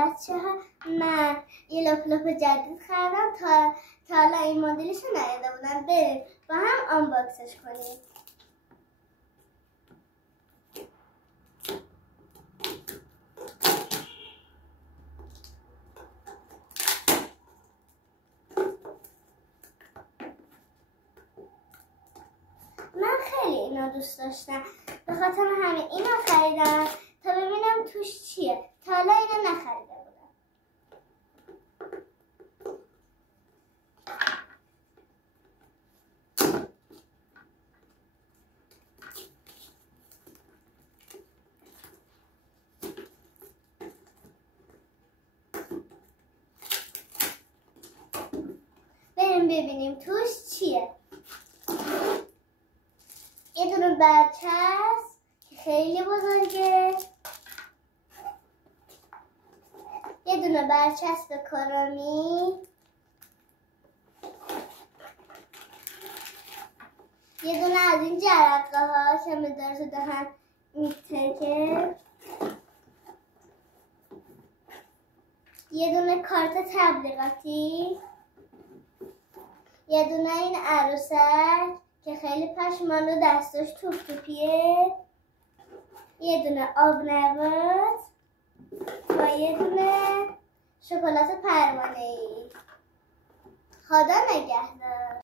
بچه ها من یه لپ جدید خریدم تا حالا این مدلش رو ندیده بودم. بریم با هم آنباکسش کنیم. من خیلی اینو دوست داشتم، به خاطر همین اینو خریدم تا ببینم توش چیه. تا حالا اینو نخریده بودم. بریم ببینیم توش چیه. یه دونه برچسب که خیلی بزرگه، یه دونه برچسب کرامی، یه دونه از این جرقه ها که می‌داره تو دهن میترکه، یه دونه کارت تبلیغاتی، یه دونه این عروسک که خیلی پشمان و دستاش توپ توپیه، یه دونه آب نبات و یه دونه شکلات پروانه‌ای. خدا نگهدار.